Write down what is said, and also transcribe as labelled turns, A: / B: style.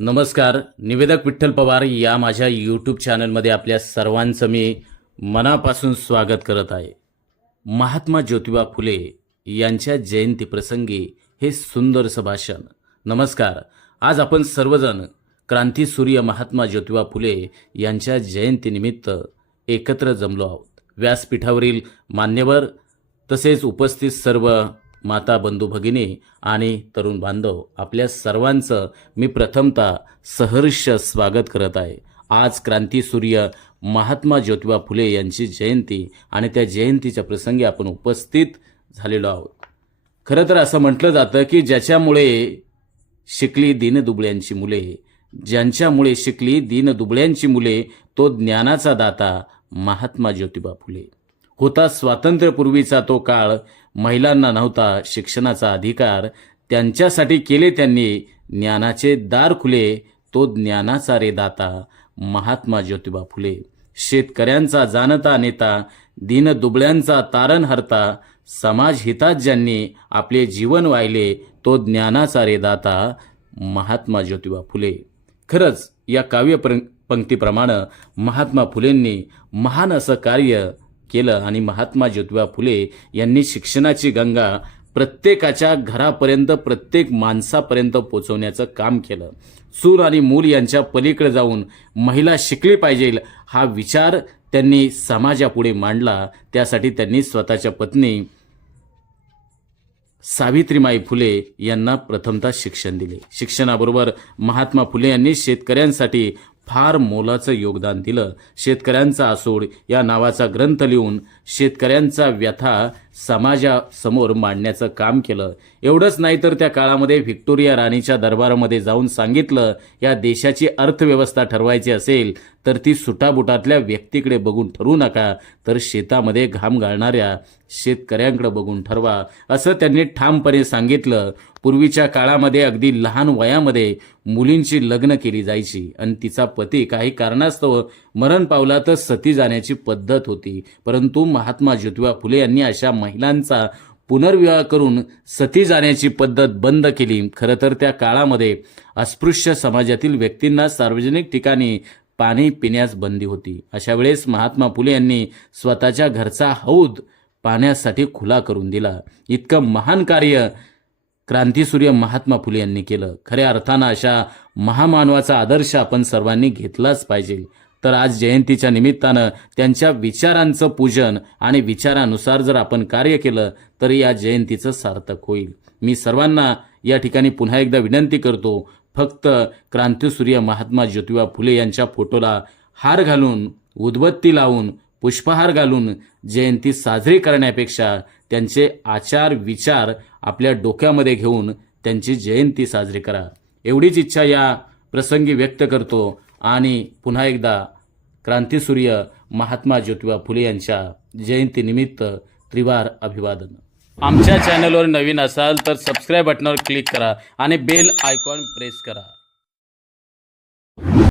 A: नमस्कार. निवेदक विठ्ठल पवार या माझ्या यूट्यूब चॅनलमध्ये आपल्या सर्वांचं मी मनापासून स्वागत करत आहे. महात्मा ज्योतिबा फुले यांच्या जयंतीप्रसंगी हे सुंदरसं भाषण. नमस्कार. आज आपण सर्वजण क्रांतीसूर्य महात्मा ज्योतिबा फुले यांच्या जयंतीनिमित्त एकत्र जमलो आहोत. व्यासपीठावरील मान्यवर तसेच उपस्थित सर्व माता बंधू भगिनी आणि तरुण बांधव आपल्या सर्वांचं मी प्रथमतः सहर्ष स्वागत करत आहे. आज क्रांतीसूर्य महात्मा ज्योतिबा फुले यांची जयंती आणि त्या जयंतीच्या प्रसंगी आपण उपस्थित झालेलो आहोत. खरं तर असं म्हटलं जातं की ज्याच्यामुळे शिकली दीनदुबळ्यांची मुले ज्यांच्यामुळे शिकली दीनदुबळ्यांची मुले तो ज्ञानाचा दाता महात्मा ज्योतिबा फुले. होता स्वातंत्र्यपूर्वीचा तो काळ. महिलांना नव्हता शिक्षणाचा अधिकार. त्यांच्यासाठी केले त्यांनी ज्ञानाचे दार खुले. तो ज्ञानाचा रे दाता. महात्मा ज्योतिबा फुले. शेतकऱ्यांचा जाणता नेता. दीनदुबळ्यांचा तारणहर्ता समाज हितात ज्यांनी आपले जीवन वाहिले. तो ज्ञानाचा रे दाता. महात्मा ज्योतिबा फुले. खरंच या काव्य प्र- पंक्तीप्रमाणे महात्मा फुलेंनी महान असं कार्य केलं आणि महात्मा ज्योतिबा फुले यांनी शिक्षणाची गंगा प्रत्येकाच्या घरापर्यंत प्रत्येक माणसापर्यंत पोचवण्याचं काम केलं. चूल आणि मूल यांच्या पलीकडे जाऊन महिला शिकली पाहिजे हा विचार त्यांनी समाजापुढे मांडला. त्यासाठी त्यांनी स्वतःच्या पत्नी सावित्रीमाई फुले यांना प्रथमतः शिक्षण दिले. शिक्षणाबरोबर महात्मा फुले यांनी शेतकऱ्यांसाठी फार मोलाचं योगदान दिलं. शेतकऱ्यांचा आसूड या नावाचा ग्रंथ लिहून शेतकऱ्यांचा व्यथा समाजासमोर मांडण्याचं काम केलं. एवढंच नाही तर त्या काळामध्ये व्हिक्टोरिया राणीच्या दरबारामध्ये जाऊन सांगितलं या देशाची अर्थव्यवस्था ठरवायची असेल तर ती सुटाबुटातल्या व्यक्तीकडे बघून ठरवू नका तर शेतामध्ये घाम घालणाऱ्या शेतकऱ्यांकडे बघून ठरवा असं त्यांनी ठामपणे सांगितलं. पूर्वीच्या काळामध्ये अगदी लहान वयामध्ये मुलींची लग्न केली जायची आणि तिचा पती काही कारणास्तव मरण पावला तर सती जाण्याची पद्धत होती. परंतु महात्मा ज्योतिबा फुले यांनी अशा महिलांचा पुनर्विवाह करून सती जाण्याची पद्धत बंद केली. खरं तर त्या काळामध्ये अस्पृश्य समाजातील व्यक्तींना सार्वजनिक ठिकाणी पाणी पिण्यास बंदी होती. अशा वेळेस महात्मा फुले यांनी स्वतःच्या घरचा हौद पाण्यासाठी खुला करून दिला. इतकं महान कार्य क्रांतीसूर्य महात्मा फुले यांनी केलं. खऱ्या अर्थानं अशा महामानवाचा आदर्श आपण सर्वांनी घेतलाच पाहिजे. तर आज जयंतीच्या निमित्तानं त्यांच्या विचारांचं पूजन आणि विचारानुसार जर आपण कार्य केलं तर या जयंतीचं सार्थक होईल. मी सर्वांना या ठिकाणी पुन्हा एकदा विनंती करतो फक्त क्रांतीसूर्य महात्मा ज्योतिबा फुले यांच्या फोटोला हार घालून उदबत्ती लावून पुष्पहार घालून जयंती साजरी करण्यापेक्षा त्यांचे आचार विचार आपल्या डोक्यामध्ये घेऊन त्यांची जयंती साजरी करा. एवढीच इच्छा या प्रसंगी व्यक्त करतो. आणि पुन्हा एकदा क्रांतीसूर्य महात्मा ज्योतिबा फुले यांच्या जयंतीनिमित्त त्रिवार अभिवादन. आमच्या चॅनलवर नवीन असाल तर सबस्क्राईब बटनावर क्लिक करा आणि बेल आयकॉन प्रेस करा.